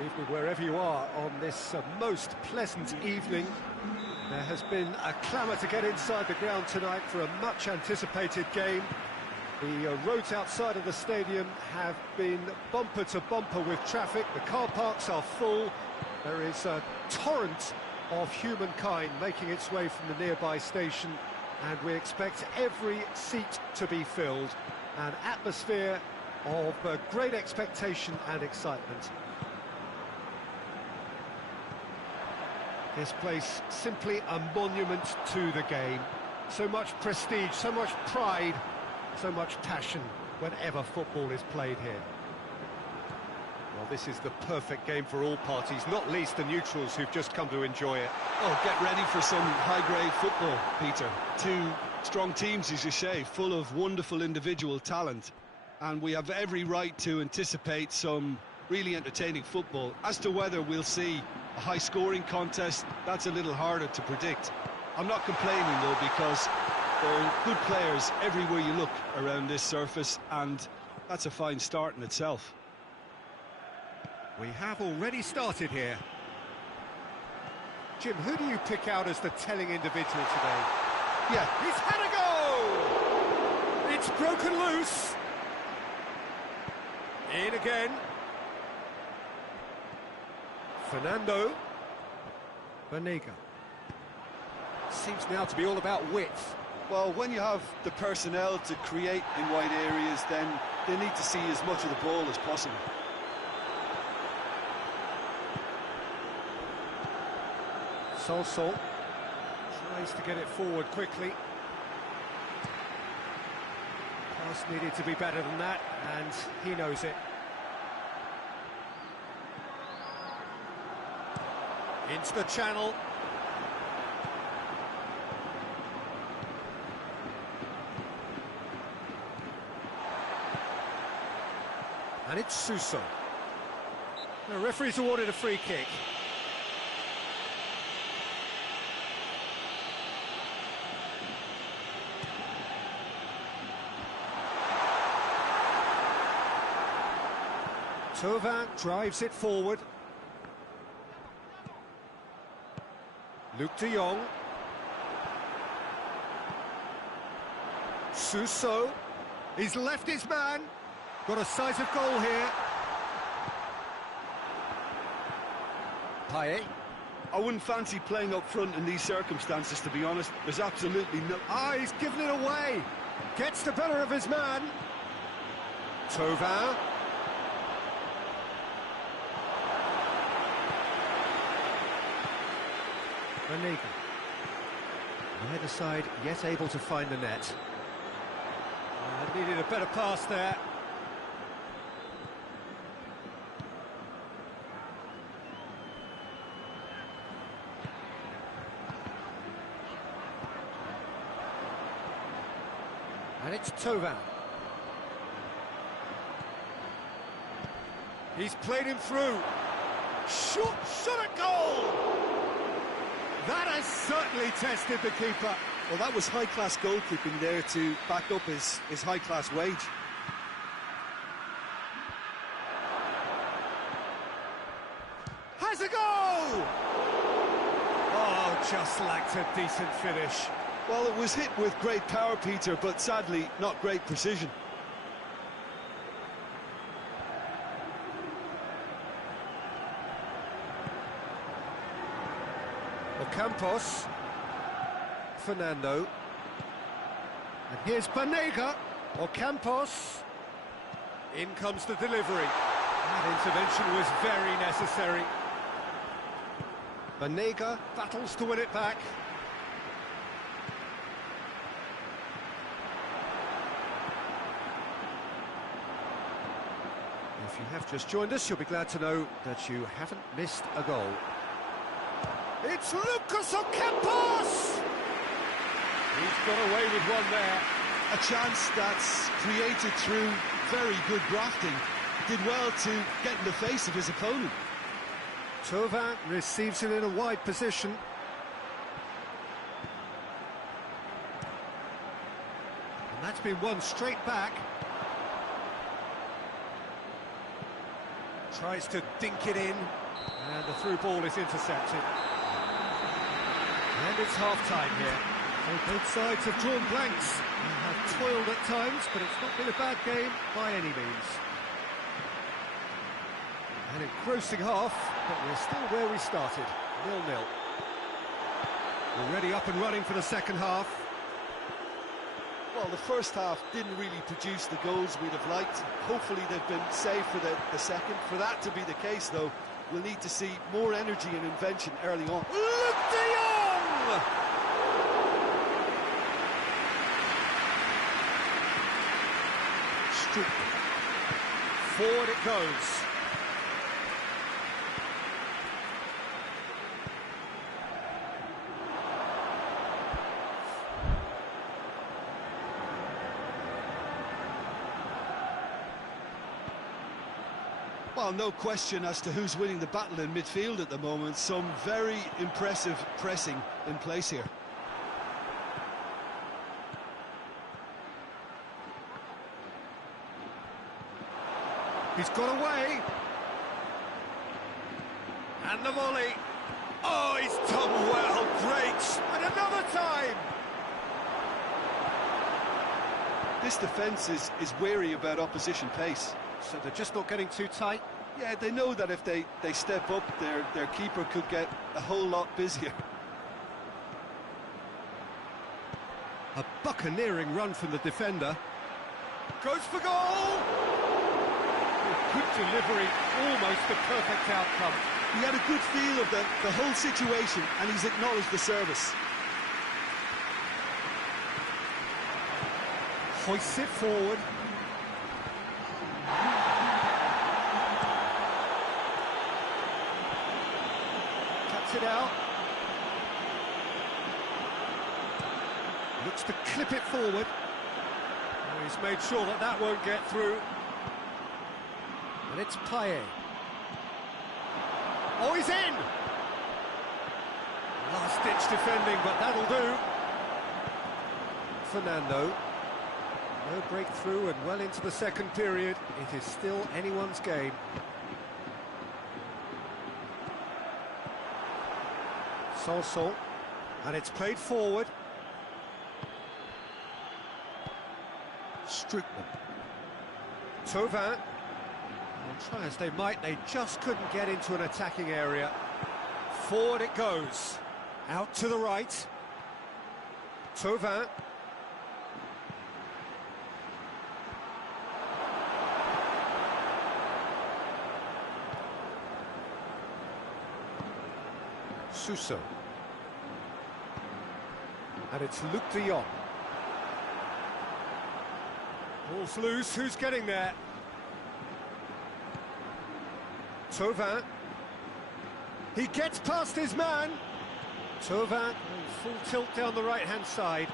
Good evening wherever you are on this most pleasant evening. There has been a clamour to get inside the ground tonight for a much-anticipated game. The roads outside of the stadium have been bumper to bumper with traffic. The car parks are full. There is a torrent of humankind making its way from the nearby station, and we expect every seat to be filled. An atmosphere of great expectation and excitement. This place simply a monument to the game. So much prestige, so much pride, so much passion whenever football is played here. Well, this is the perfect game for all parties, not least the neutrals who've just come to enjoy it. Oh, get ready for some high-grade football, Peter. Two strong teams, as you say, full of wonderful individual talent. And we have every right to anticipate some really entertaining football. As to whether we'll see a high-scoring contest, that's a little harder to predict. I'm not complaining, though, because there are good players everywhere you look around this surface, and that's a fine start in itself. We have already started here. Jim, who do you pick out as the telling individual today? Yeah, He's had a go! It's broken loose. In again. Fernando. Banega. Seems now to be all about width. well, when you have the personnel to create in wide areas, then they need to see as much of the ball as possible. Sol tries to get it forward quickly. Pass needed to be better than that, and he knows it. Into the channel. And it's Suso. The referee's awarded a free kick. Thauvin drives it forward. Luc de Jong. Suso. He's left his man. Got a sight of goal here. Payet. I wouldn't fancy playing up front in these circumstances, to be honest. There's absolutely no... Ah, he's given it away. Gets the better of his man. Thauvin. Banega. Neither side yet able to find the net. Needed a better pass there. And it's Thauvin. He's played him through. Shot at goal! That has certainly tested the keeper. Well, that was high-class goalkeeping there to back up his high-class wage. Has a goal! Oh, just lacked a decent finish. Well, it was hit with great power, Peter, but sadly, not great precision. Campos, Fernando, and here's Banega, Campos. In comes the delivery. That intervention was very necessary. Banega battles to win it back. If you have just joined us, you'll be glad to know that you haven't missed a goal. It's Lucas Ocampos! He's got away with one there. A chance that's created through very good grafting. Did well to get in the face of his opponent. Thauvin receives it in a wide position. And that's been won straight back. Tries to dink it in, and the through ball is intercepted. And it's half-time here. So both sides have drawn blanks. They have toiled at times, but it's not been a bad game by any means. An engrossing half, but we're still where we started, 0-0. Already up and running for the second half. Well, the first half didn't really produce the goals we'd have liked. Hopefully they've been saved for the second. For that to be the case, though, we'll need to see more energy and invention early on. Luke de Jong! Forward it goes. Well, no question as to who's winning the battle in midfield at the moment. Some very impressive pressing in place here. He's got away. And the volley. Oh, he's done well. Great. And another time. This defence is wary about opposition pace. So they're just not getting too tight? Yeah, they know that if they step up, their keeper could get a whole lot busier. A buccaneering run from the defender. Goes for goal! Good delivery, almost the perfect outcome. He had a good feel of the whole situation, and he's acknowledged the service. Hoists it forward. Cuts it out. Looks to clip it forward. Oh, he's made sure that that won't get through. And it's Payet. Oh, he's in! Last-ditch defending, but that'll do. Fernando. No breakthrough and well into the second period. It is still anyone's game. Sanson. And it's played forward. Strickland. Thauvin. Try as they might, they just couldn't get into an attacking area. Forward it goes. Out to the right. Thauvin. Suso. And it's Luke de Jong. Ball's loose, who's getting there? Thauvin. He gets past his man. Thauvin, full tilt down the right-hand side.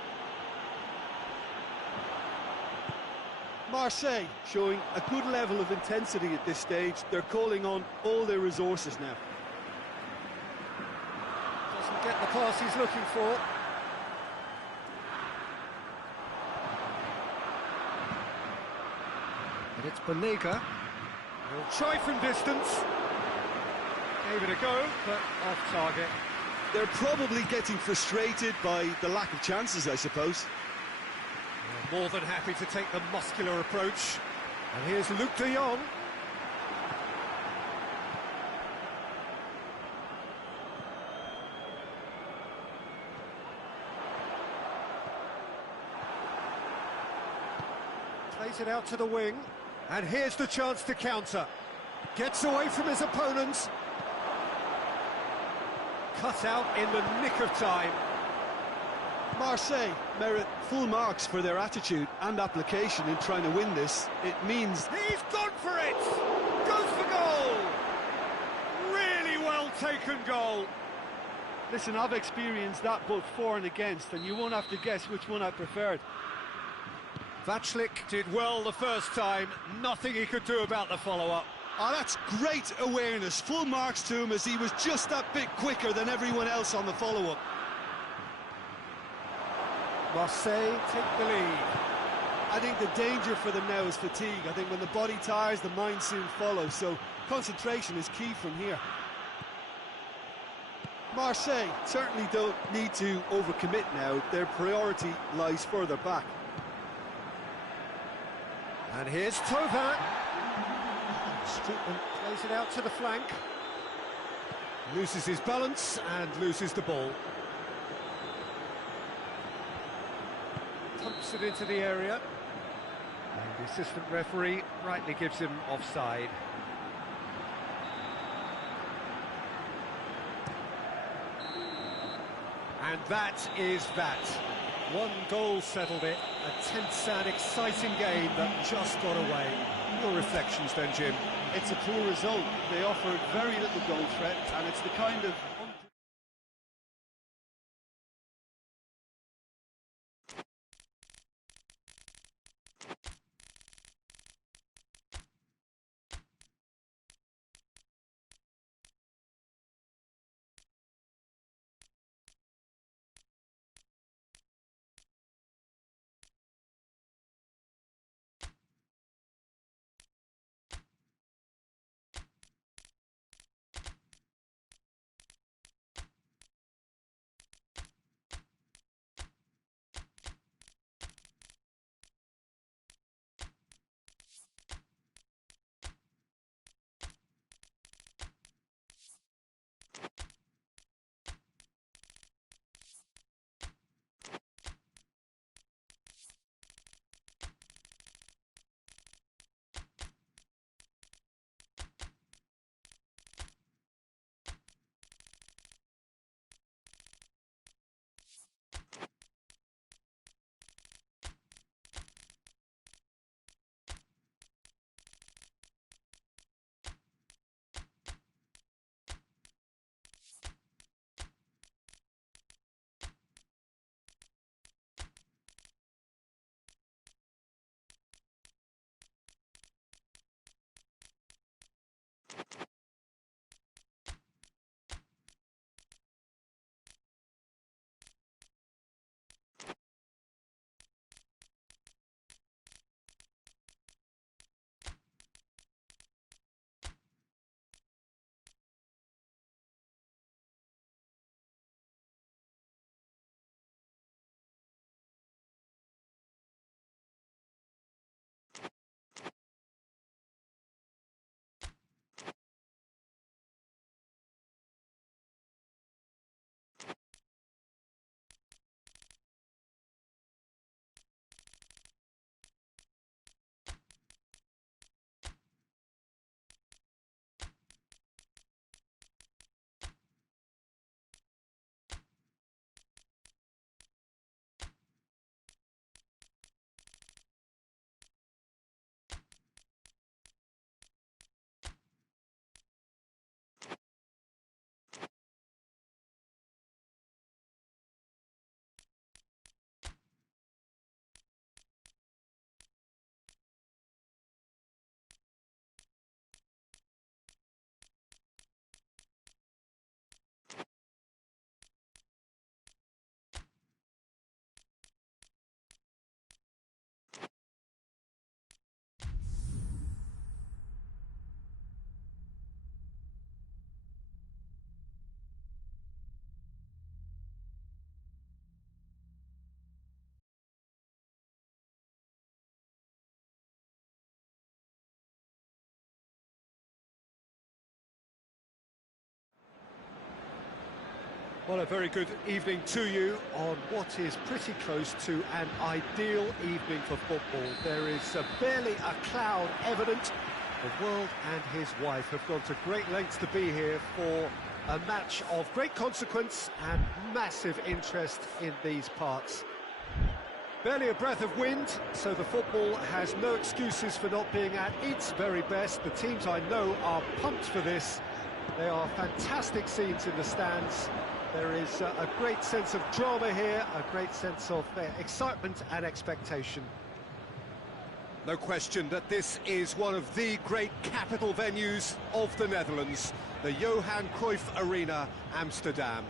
Marseille showing a good level of intensity at this stage. They're calling on all their resources now. Doesn't get the pass he's looking for. And it's Banega. He'll try from distance. Gave it a go, but off target. They're probably getting frustrated by the lack of chances, I suppose. More than happy to take the muscular approach. And here's Luke de Jong. Plays it out to the wing. And here's the chance to counter. Gets away from his opponents. Cut out in the nick of time. Marseille merit full marks for their attitude and application in trying to win this. It means... He's gone for it! Goes for goal! Really well taken goal. Listen, I've experienced that both for and against, and you won't have to guess which one I preferred. Vaclik did well the first time, nothing he could do about the follow-up. Oh, that's great awareness. Full marks to him as he was just that bit quicker than everyone else on the follow-up. Marseille take the lead. I think the danger for them now is fatigue. I think when the body tires, the mind soon follows. So Concentration is key from here. Marseille certainly don't need to overcommit now. Their priority lies further back. And here's Thauvin. Strootman plays it out to the flank. Loses his balance and loses the ball. Pumps it into the area. And the assistant referee rightly gives him offside. And that is that. One goal settled it. A tense and exciting game that just got away. Your reflections then, Jim? It's a poor result. They offered very little goal threat, and it's the kind of... Well, a very good evening to you on what is pretty close to an ideal evening for football. There is barely a cloud evident. The world and his wife have gone to great lengths to be here for a match of great consequence and massive interest in these parts. Barely a breath of wind, so the football has no excuses for not being at its very best. The teams I know are pumped for this. There are fantastic scenes in the stands. There is a great sense of drama here, a great sense of excitement and expectation. No question that this is one of the great capital venues of the Netherlands, the Johan Cruyff Arena, Amsterdam.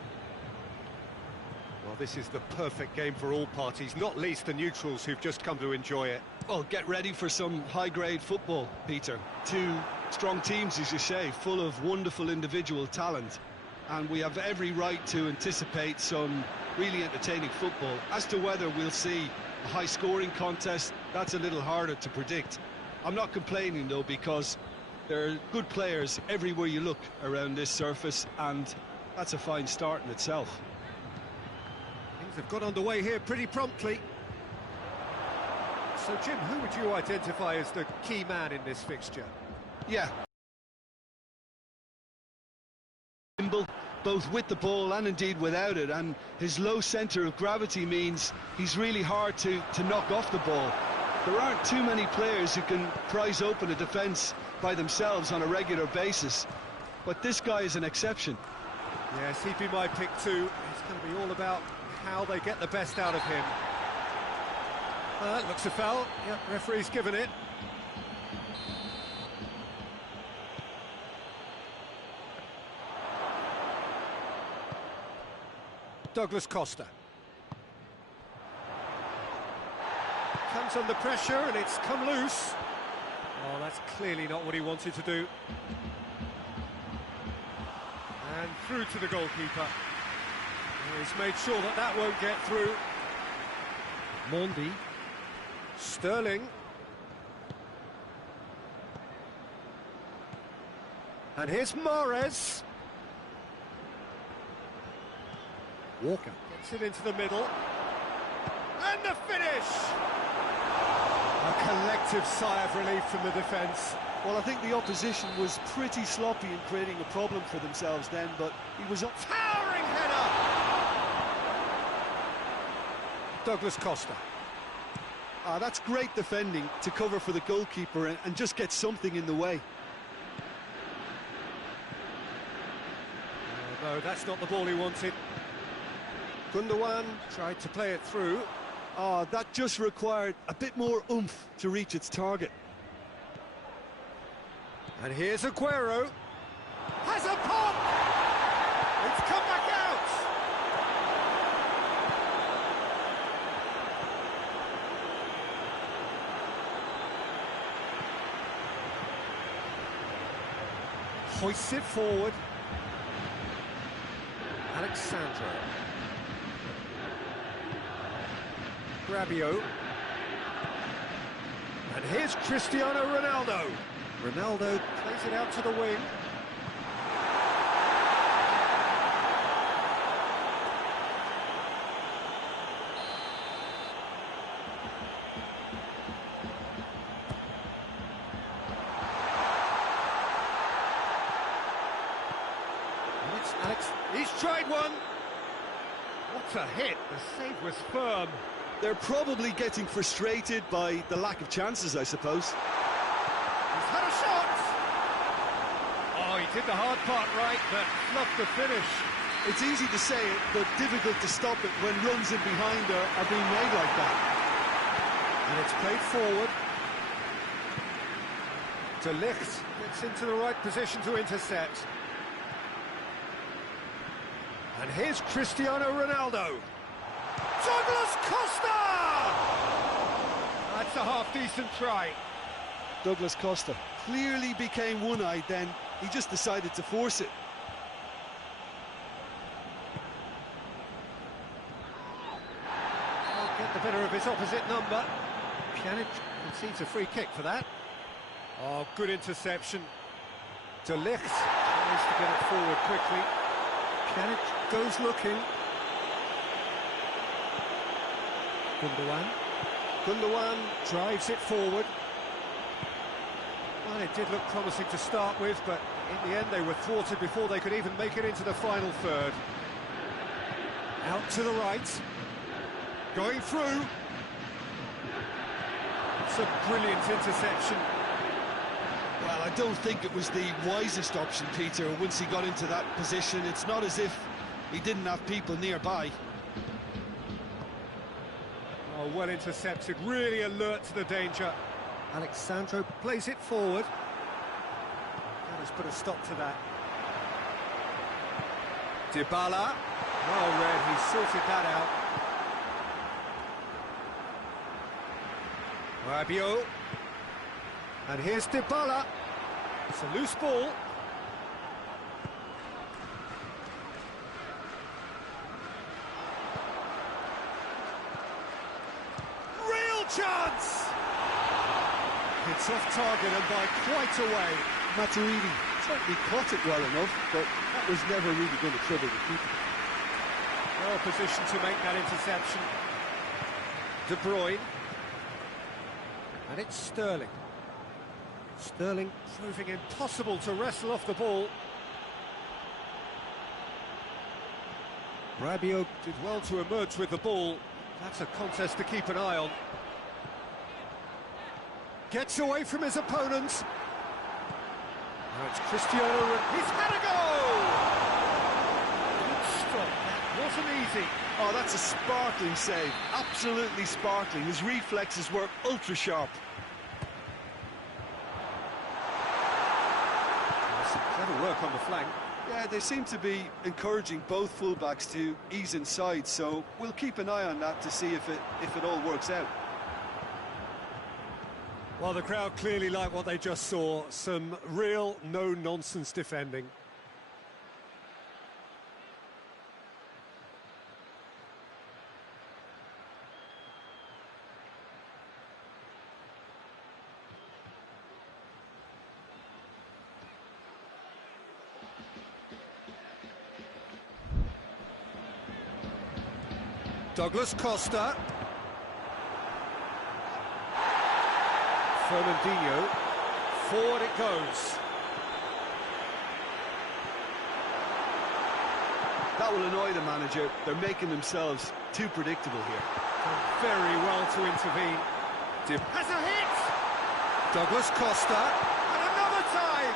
Well, this is the perfect game for all parties, not least the neutrals who've just come to enjoy it. Well, get ready for some high-grade football, Peter. Two strong teams, as you say, full of wonderful individual talent. And we have every right to anticipate some really entertaining football. As to whether we'll see a high-scoring contest, that's a little harder to predict. I'm not complaining, though, because there are good players everywhere you look around this surface, and that's a fine start in itself. Things have got underway here pretty promptly. So, Jim, who would you identify as the key man in this fixture? Yeah. Both with the ball and indeed without it, and his low centre of gravity means he's really hard to knock off the ball. There aren't too many players who can prise open a defence by themselves on a regular basis, but this guy is an exception. Yes, he'd be my pick too. It's going to be all about how they get the best out of him. Looks a foul. Yep, referee's given it. Douglas Costa. Comes under pressure and it's come loose. Oh, that's clearly not what he wanted to do. And through to the goalkeeper. He's made sure that that won't get through. Mondi. Sterling. And here's Mahrez. Walker gets it into the middle. And the finish! A collective sigh of relief from the defence. Well, I think the opposition was pretty sloppy in creating a problem for themselves then, but he was... Towering header! Douglas Costa. That's great defending to cover for the goalkeeper and just get something in the way. No, that's not the ball he wanted. Gundogan tried to play it through. That just required a bit more oomph to reach its target. And here's Aguero. Has a pop! It's come back out! Hoists it forward. Alexandro. Rabiot. And here's Cristiano Ronaldo. Ronaldo plays it out to the wing. And it's Alex. He's tried one. What a hit. The save was firm. They're probably getting frustrated by the lack of chances, I suppose. He's had a shot! Oh, he did the hard part right, but fluffed the finish. It's easy to say it, but difficult to stop it when runs in behind are being made like that. And it's played forward. De Ligt gets into the right position to intercept. And here's Cristiano Ronaldo. Douglas Costa! That's a half-decent try. Douglas Costa clearly became one-eyed then. He just decided to force it. Can't get the better of his opposite number. Pjanic concedes a free kick for that. Oh, good interception. De Ligt tries to get it forward quickly. Pjanic goes looking. Gundogan drives it forward. Well, it did look promising to start with, but in the end they were thwarted before they could even make it into the final third. Out to the right. Going through. It's a brilliant interception. Well, I don't think it was the wisest option, Peter, once he got into that position. It's not as if he didn't have people nearby. Oh, well intercepted, really alert to the danger. Alexandro plays it forward. That has put a stop to that. Dybala. Well read, he sorted that out. Rabiot. And here's Dybala. It's a loose ball. Real chance! It's off target and by quite a way. Matuidi certainly caught it well enough, but that was never really going to trouble the keeper. Well positioned to make that interception. De Bruyne. And it's Sterling. Sterling proving impossible to wrestle off the ball. Rabiot did well to emerge with the ball. That's a contest to keep an eye on. Gets away from his opponent. Now it's Cristiano. He's had a goal! Good strike. That wasn't easy. Oh, that's a sparkling save. Absolutely sparkling. His reflexes were ultra sharp. Some clever work on the flank. Yeah, they seem to be encouraging both fullbacks to ease inside, so we'll keep an eye on that to see if it all works out. Well, the crowd clearly like what they just saw. Some real no-nonsense defending. Douglas Costa. Fernandinho. Forward it goes. That will annoy the manager. They're making themselves too predictable here. Done very well to intervene. Has a hit! Douglas Costa. And another time!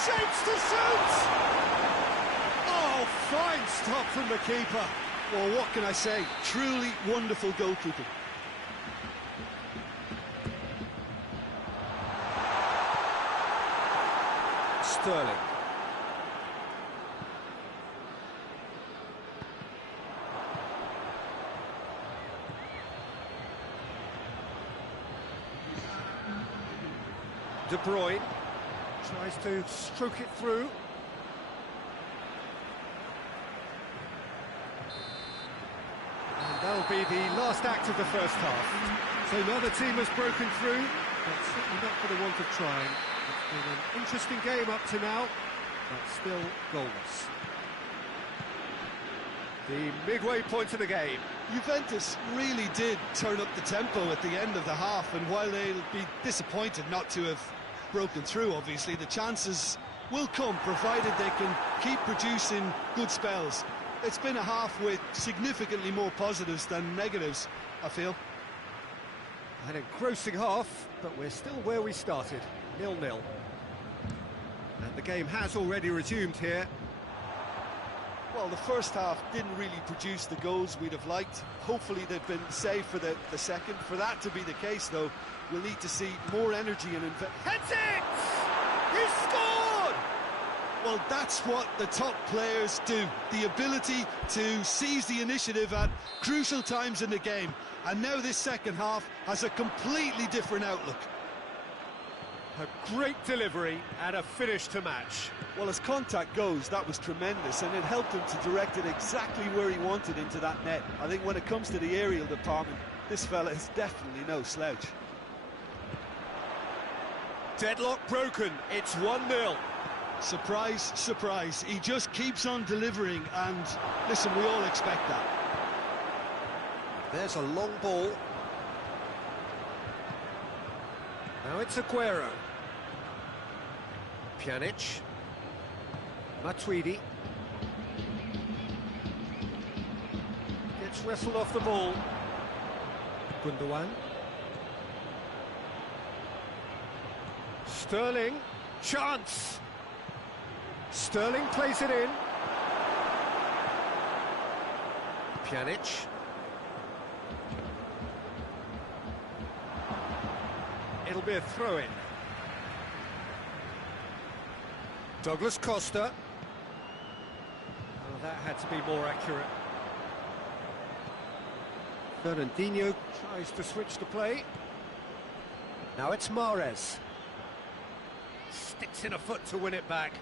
Shapes to shoot! Oh, fine stop from the keeper. Well, what can I say? Truly wonderful goalkeeping. Sterling. De Bruyne tries to stroke it through. And that'll be the last act of the first half. So neither team has broken through, but certainly not for the want of trying. It's been an interesting game up to now, but still goalless. The midway point of the game. Juventus really did turn up the tempo at the end of the half, and while they'll be disappointed not to have broken through, obviously, the chances will come, provided they can keep producing good spells. It's been a half with significantly more positives than negatives, I feel. An engrossing half, but we're still where we started, 0-0. And the game has already resumed here. Well, the first half didn't really produce the goals we'd have liked. Hopefully they've been saved for the second. For that to be the case, though, we'll need to see more energy and Heads it! He scored! Well, that's what the top players do. The ability to seize the initiative at crucial times in the game. And now this second half has a completely different outlook. A great delivery and a finish to match. Well, as contact goes, that was tremendous, and it helped him to direct it exactly where he wanted into that net. I think when it comes to the aerial department, this fella is definitely no slouch. Deadlock broken, it's 1-0. Surprise, surprise, he just keeps on delivering, and listen, we all expect that. There's a long ball. Now it's Aguero. Pjanic. Matuidi. Gets wrestled off the ball. Gundogan. Sterling. Chance! Sterling plays it in. Pjanic. It'll be a throw-in. Douglas Costa. Oh, that had to be more accurate. Fernandinho tries to switch the play. Now it's Mahrez. Sticks in a foot to win it back.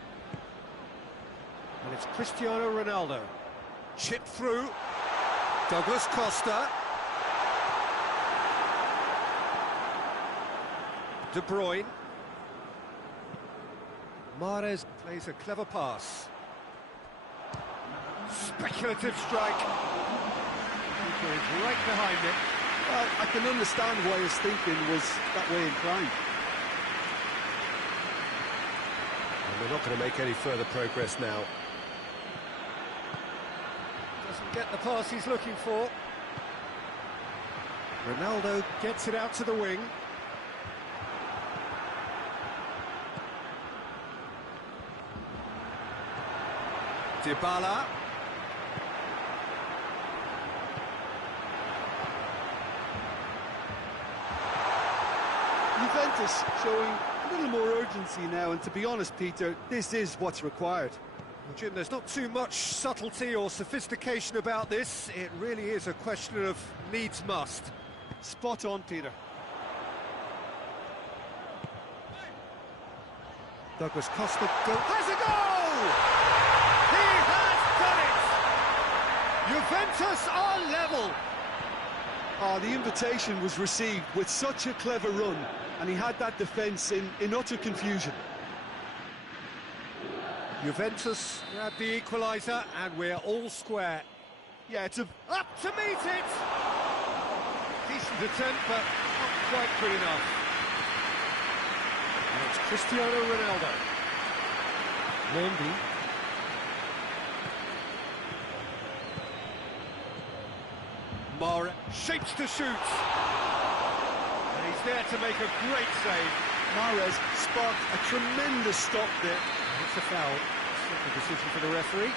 And it's Cristiano Ronaldo. Chipped through. Douglas Costa. De Bruyne. Mahrez plays a clever pass. Speculative strike. Keeper is right behind it. Well, I can understand why his thinking was that way inclined. And we're not going to make any further progress now. Doesn't get the pass he's looking for. Ronaldo gets it out to the wing. Dybala. Juventus showing a little more urgency now, and to be honest, Peter, this is what's required. Well, Jim, there's not too much subtlety or sophistication about this. It really is a question of needs must. Spot on, Peter. Douglas Costa has a goal! He has done it! Juventus are level! Oh, the invitation was received with such a clever run, and he had that defence in utter confusion. Juventus grab the equaliser, and we're all square. Yeah, it's up to meet it! Decent attempt, but not quite good enough. And it's Cristiano Ronaldo. Mondi. Mara shapes to shoot. And he's there to make a great save. Mahrez sparked a tremendous stop there. It's a foul. Simple decision for the referee.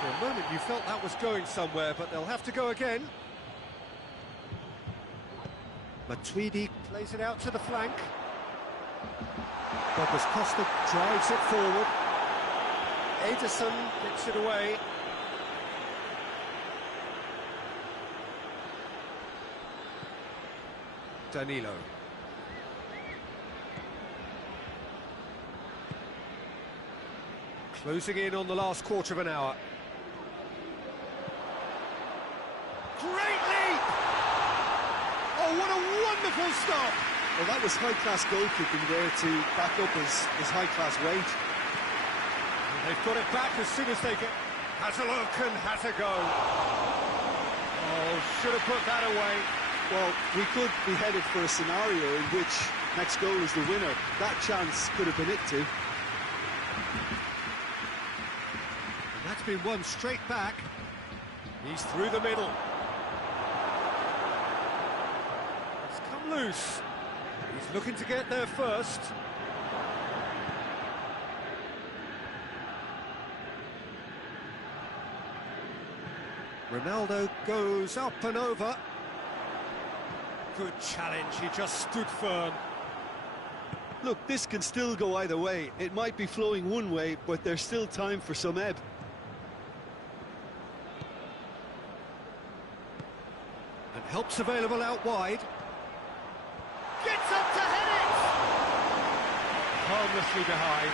For a moment you felt that was going somewhere, but they'll have to go again. Matuidi plays it out to the flank. Douglas Costa drives it forward. Ederson gets it away. Danilo. Closing in on the last quarter of an hour. Great leap! Oh, what a wonderful stop! Well, that was high-class goal-kicking there to back up his high-class weight. And they've got it back as soon as they get... Has a look and has a go. Oh, should have put that away. Well, we could be headed for a scenario in which next goal is the winner. That chance could have been it too. And that's been won straight back. He's through the middle. It's come loose. He's looking to get there first. Ronaldo goes up and over. Good challenge, he just stood firm. Look, this can still go either way. It might be flowing one way, but there's still time for some ebb. And help's available out wide. Gets up to head it! Harmlessly behind.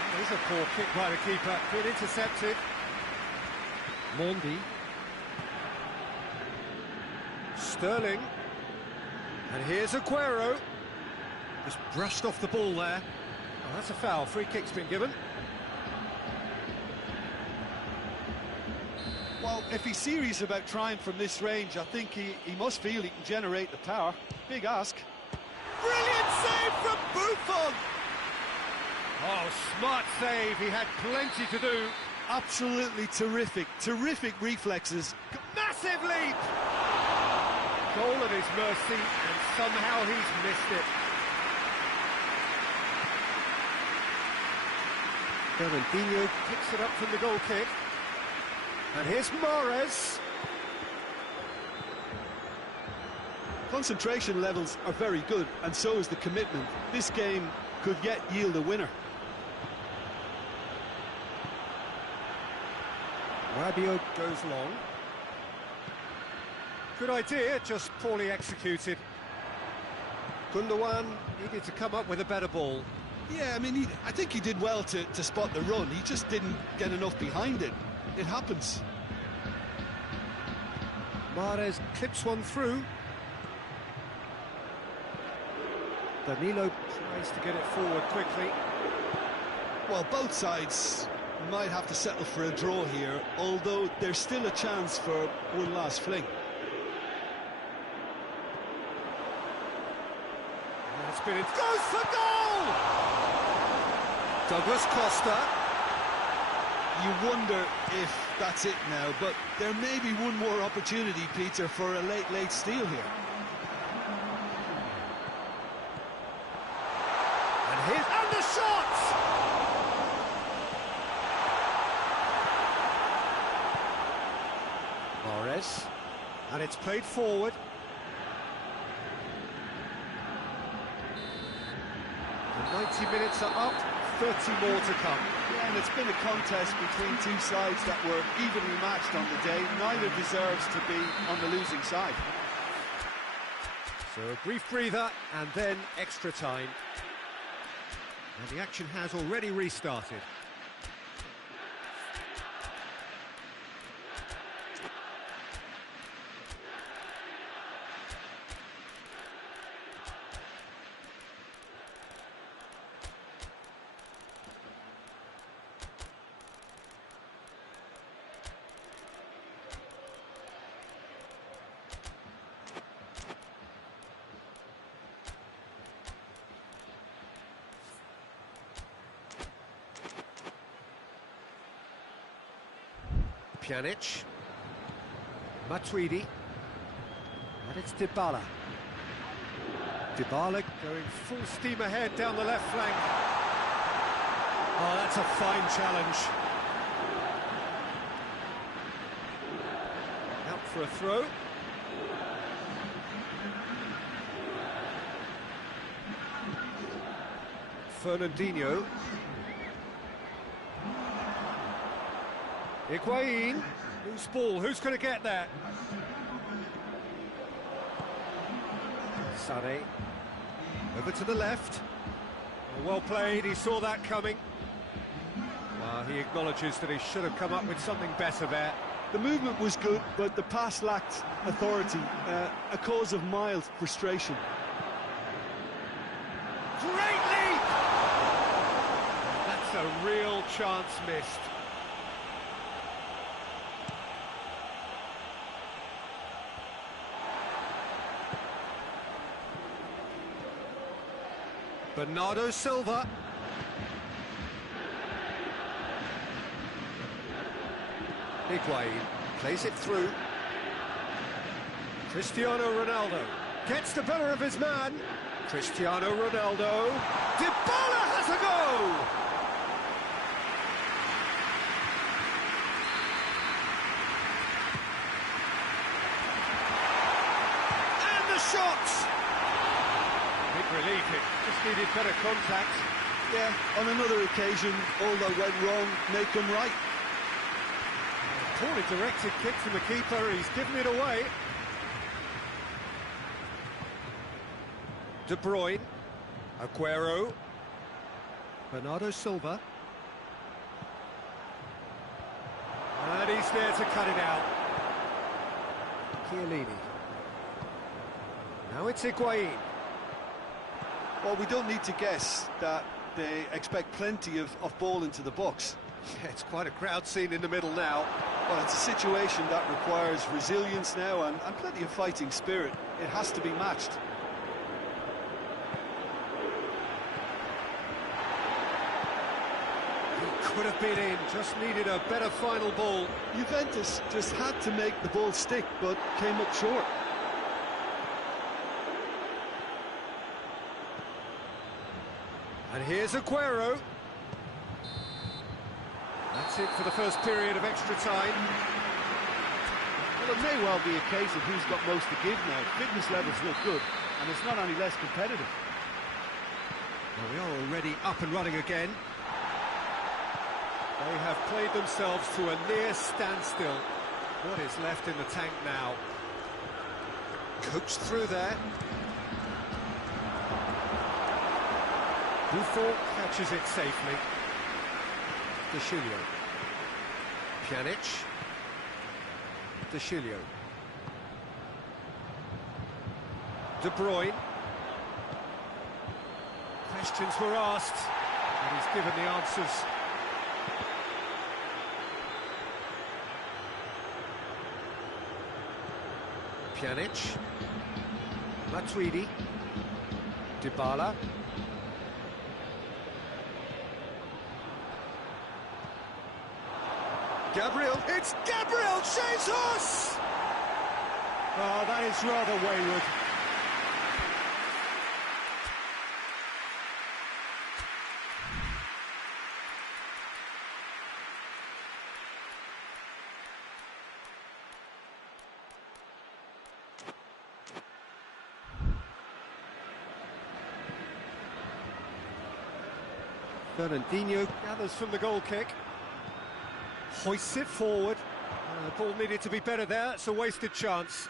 Oh, there's a poor kick by the keeper, been intercepted. Mondi. Sterling. And here's Aguero. Just brushed off the ball there. Oh, that's a foul. Free kick's been given. Well, if he's serious about trying from this range, I think he must feel he can generate the power. Big ask. Brilliant save from Buffon! Oh, smart save. He had plenty to do. Absolutely terrific reflexes. Massive leap! Goal at his mercy, and somehow he's missed it. Fernandinho picks it up from the goal kick. And here's Mahrez. Concentration levels are very good, and so is the commitment. This game could yet yield a winner. Rabiot goes long. Good idea, just poorly executed. Gundogan needed to come up with a better ball. Yeah, I mean, I think he did well to spot the run. He just didn't get enough behind it. It happens. Mahrez clips one through. Danilo tries to get it forward quickly. Well, both sides might have to settle for a draw here, although there's still a chance for one last fling. It goes for goal! Douglas Costa. You wonder if that's it now, but there may be one more opportunity, Peter, for a late steal here. And the shot! Mahrez, and it's played forward. The 90 minutes are up, 30 more to come. Yeah, and it's been a contest between two sides that were evenly matched on the day. Neither deserves to be on the losing side. So a brief breather and then extra time. And the action has already restarted. Pjanic, Matuidi, and it's Dybala. Dybala going full steam ahead down the left flank. Oh, that's a fine challenge. Out for a throw. Fernandinho. Higuain, loose ball, who's going to get that? Sané, over to the left. Well played, he saw that coming. He acknowledges that he should have come up with something better there. The movement was good, but the pass lacked authority, a cause of mild frustration. Great leap! That's a real chance missed. Bernardo Silva. Higuain plays it through. Cristiano Ronaldo gets the better of his man. Cristiano Ronaldo. Dybala has a go! And the shot! Big relief, it just needed better contact. Yeah, on another occasion, all that went wrong, make them right. Poorly directed kick from the keeper, he's given it away. De Bruyne, Aguero, Bernardo Silva. And he's there to cut it out. Chiellini. Now it's Higuain. Well, we don't need to guess that they expect plenty of ball into the box. Yeah, it's quite a crowd scene in the middle now. Well, it's a situation that requires resilience now and plenty of fighting spirit. It has to be matched. He could have been in, just needed a better final ball. Juventus just had to make the ball stick, but came up short. And here's Aguero. That's it for the first period of extra time. Well, Well, it may well be a case of who's got most to give now. Fitness levels look good, and it's not any less competitive. Well, we are already up and running again. They have played themselves to a near standstill. What is left in the tank now? Coached through there. Buffon catches it safely. Deschilio. Pjanic. Deschilio. De Bruyne. Questions were asked, and he's given the answers. Pjanic. Matuidi. Dybala. Gabriel, it's Gabriel Jesus! Oh, that is rather wayward. Fernandinho gathers from the goal kick. Hoists it forward. The ball needed to be better there. It's a wasted chance.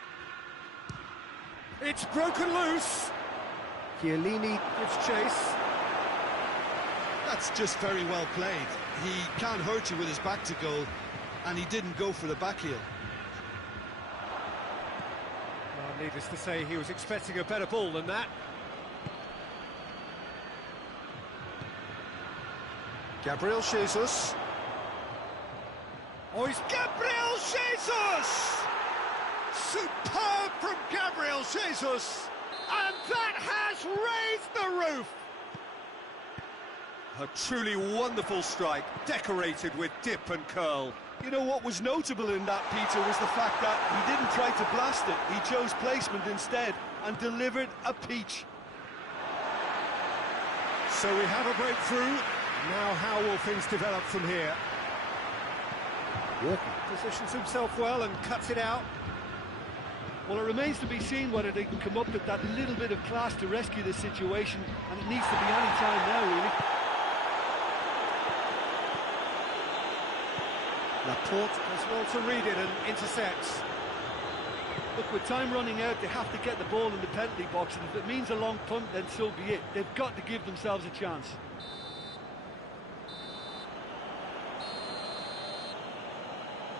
It's broken loose. Chiellini gives chase. That's just very well played. He can't hurt you with his back to goal, and he didn't go for the back heel. Well, needless to say, he was expecting a better ball than that. Gabriel Jesus. Oh, it's Gabriel Jesus! Superb from Gabriel Jesus! And that has raised the roof! A truly wonderful strike, decorated with dip and curl. You know what was notable in that, Peter, was the fact that he didn't try to blast it. He chose placement instead and delivered a peach. So we have a breakthrough. Now how will things develop from here? Walker positions himself well and cuts it out. Well, it remains to be seen whether they can come up with that little bit of class to rescue the situation, and it needs to be any time now, really. Laporte does well to read it and intercepts. Look, with time running out, they have to get the ball in the penalty box, and if it means a long punt, then so be it. They've got to give themselves a chance.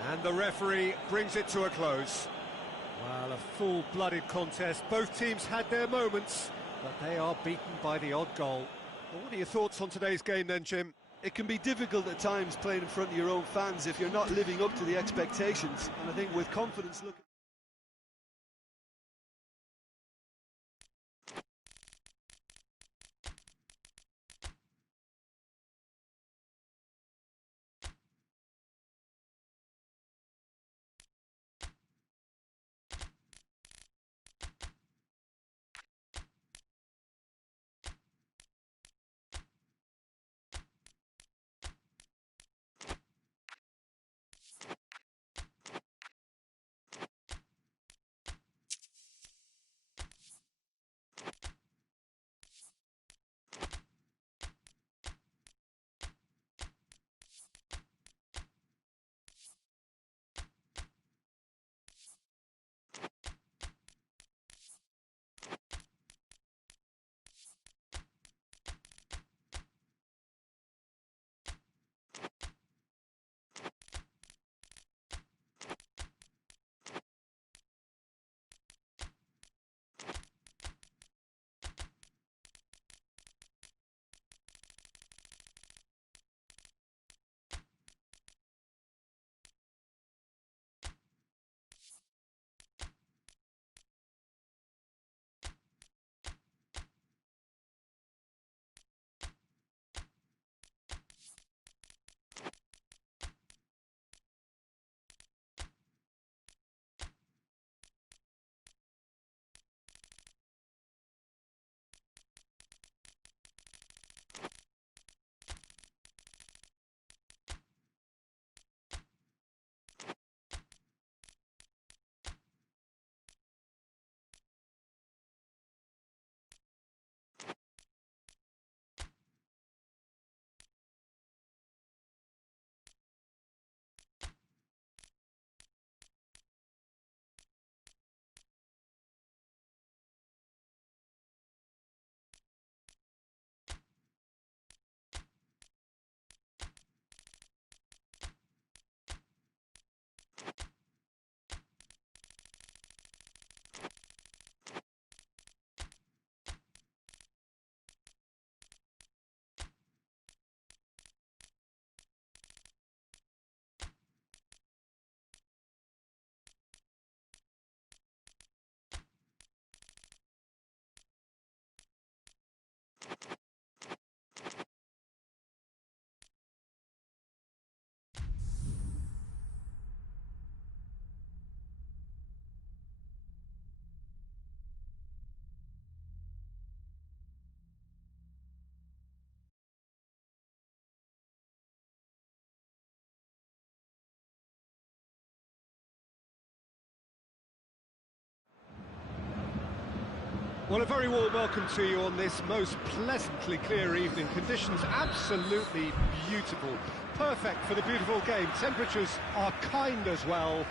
And the referee brings it to a close. Well, a full-blooded contest. Both teams had their moments, but they are beaten by the odd goal. Well, what are your thoughts on today's game then, Jim? It can be difficult at times playing in front of your own fans if you're not living up to the expectations. And I think with confidence looking... Well, a very warm welcome to you on this most pleasantly clear evening. Conditions absolutely beautiful. Perfect for the beautiful game. Temperatures are kind as well.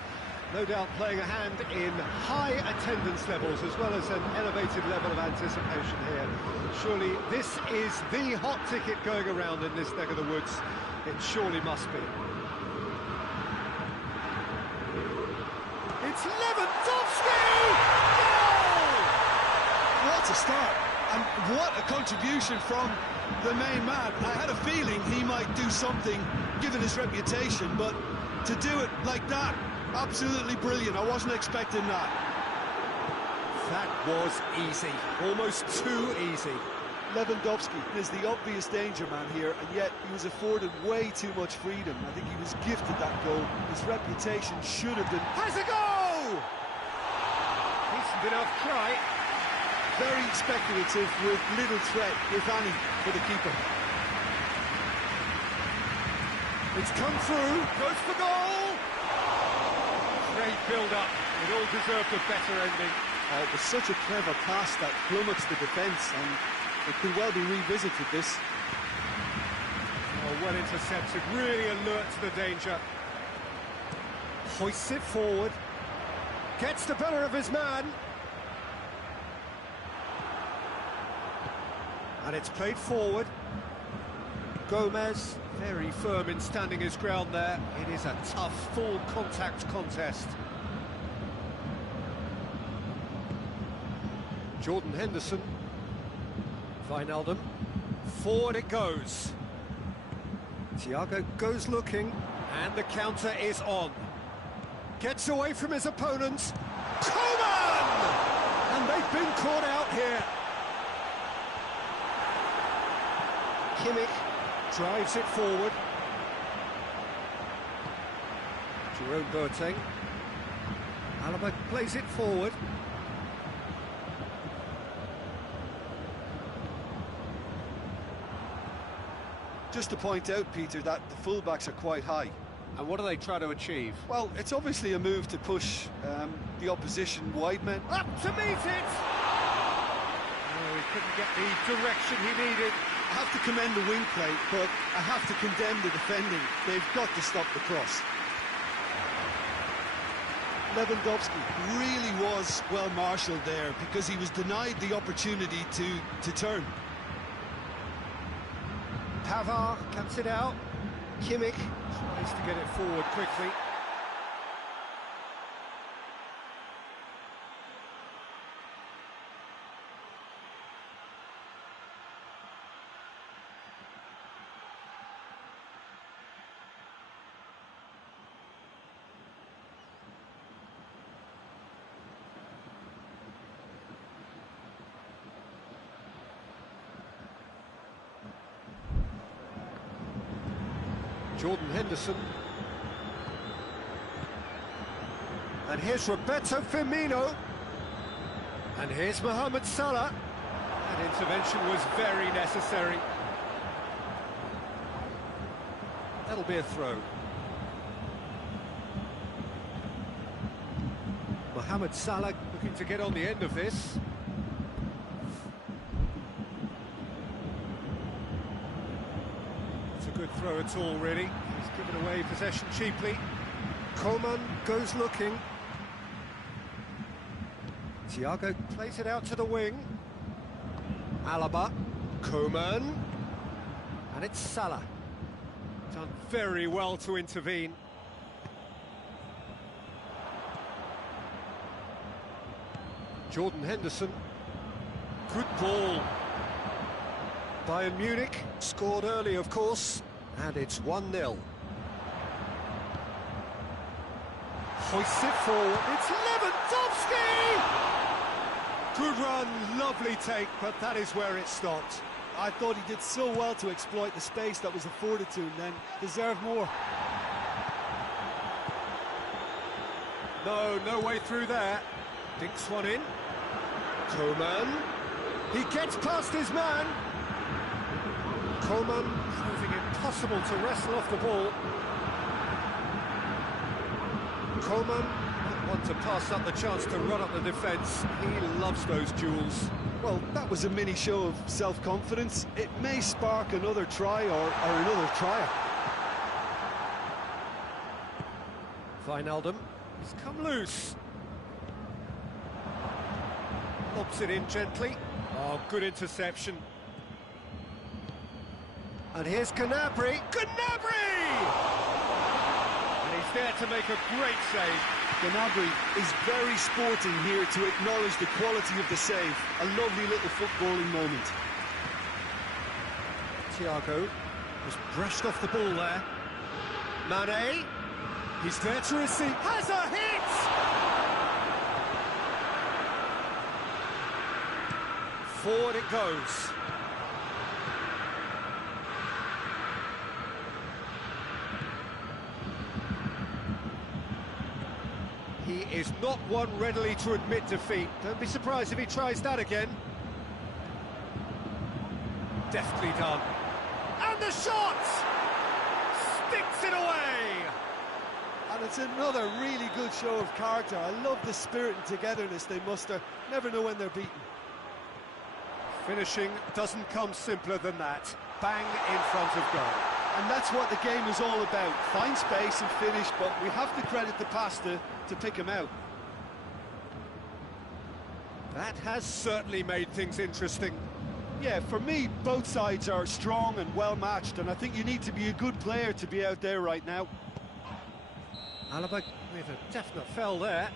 No doubt playing a hand in high attendance levels as well as an elevated level of anticipation here. Surely this is the hot ticket going around in this neck of the woods. It surely must be. It's Lewandowski! Goal! What a start, and what a contribution from the main man. I had a feeling he might do something, given his reputation, but to do it like that, absolutely brilliant. I wasn't expecting that. That was easy, almost too easy. Lewandowski is the obvious danger man here, and yet he was afforded way too much freedom. I think he was gifted that goal. His reputation should have been... Has a goal! Decent enough try. Very speculative, with little threat, if any, for the keeper. It's come through, goes for goal! Great build-up, it all deserved a better ending. Oh, it was such a clever pass that flummoxed the defence, and it could well be revisited, this. Oh, well intercepted, really alert to the danger. Hoists it forward, gets the better of his man. And it's played forward. Gomez, very firm in standing his ground there. It is a tough, full contact contest. Jordan Henderson. Wijnaldum. Forward it goes. Thiago goes looking, and the counter is on. Gets away from his opponents. Coman! And they've been caught out here. Kimmich drives it forward. Jerome Boateng. Alaba plays it forward. Just to point out, Peter, that the fullbacks are quite high. And what do they try to achieve? Well, it's obviously a move to push the opposition wide men. Up to meet it! Oh, he couldn't get the direction he needed. I have to commend the wing play, but I have to condemn the defending. They've got to stop the cross. Lewandowski really was well marshalled there, because he was denied the opportunity to turn. Pavard cuts it out. Kimmich tries to get it forward quickly. Jordan Henderson. And here's Roberto Firmino. And here's Mohamed Salah. That intervention was very necessary. That'll be a throw. Mohamed Salah looking to get on the end of this. Good throw at all, really. He's given away possession cheaply. Coman goes looking. Thiago plays it out to the wing. Alaba, Coman, and it's Salah. Done very well to intervene. Jordan Henderson. Good ball. Bayern Munich scored early, of course. And it's 1-0. Hoists it forward. It's Lewandowski! Good run, lovely take, but that is where it stopped. I thought he did so well to exploit the space that was afforded to him then. Deserved more. No way through there. Dinks one in. Coman. He gets past his man. Coman proving impossible to wrestle off the ball. Coman Want to pass up the chance to run up the defence. He loves those duels. Well, that was a mini show of self-confidence. It may spark another try or another trier. Wijnaldum, he's come loose. Lobs it in gently. Oh, good interception. And here's Gnabry. Gnabry! And he's there to make a great save. Gnabry is very sporting here to acknowledge the quality of the save. A lovely little footballing moment. Thiago was brushed off the ball there. Mane, he's there to receive. Has a hit! Forward it goes. He is not one readily to admit defeat. Don't be surprised if he tries that again. Deftly done. And the shot! Sticks it away! And it's another really good show of character. I love the spirit and togetherness they muster. Never know when they're beaten. Finishing doesn't come simpler than that. Bang in front of goal. And that's what the game is all about. Find space and finish, but we have to credit the pass to pick him out. That has certainly made things interesting. Yeah, for me, both sides are strong and well-matched, and I think you need to be a good player to be out there right now. Alaba with a definite foul there.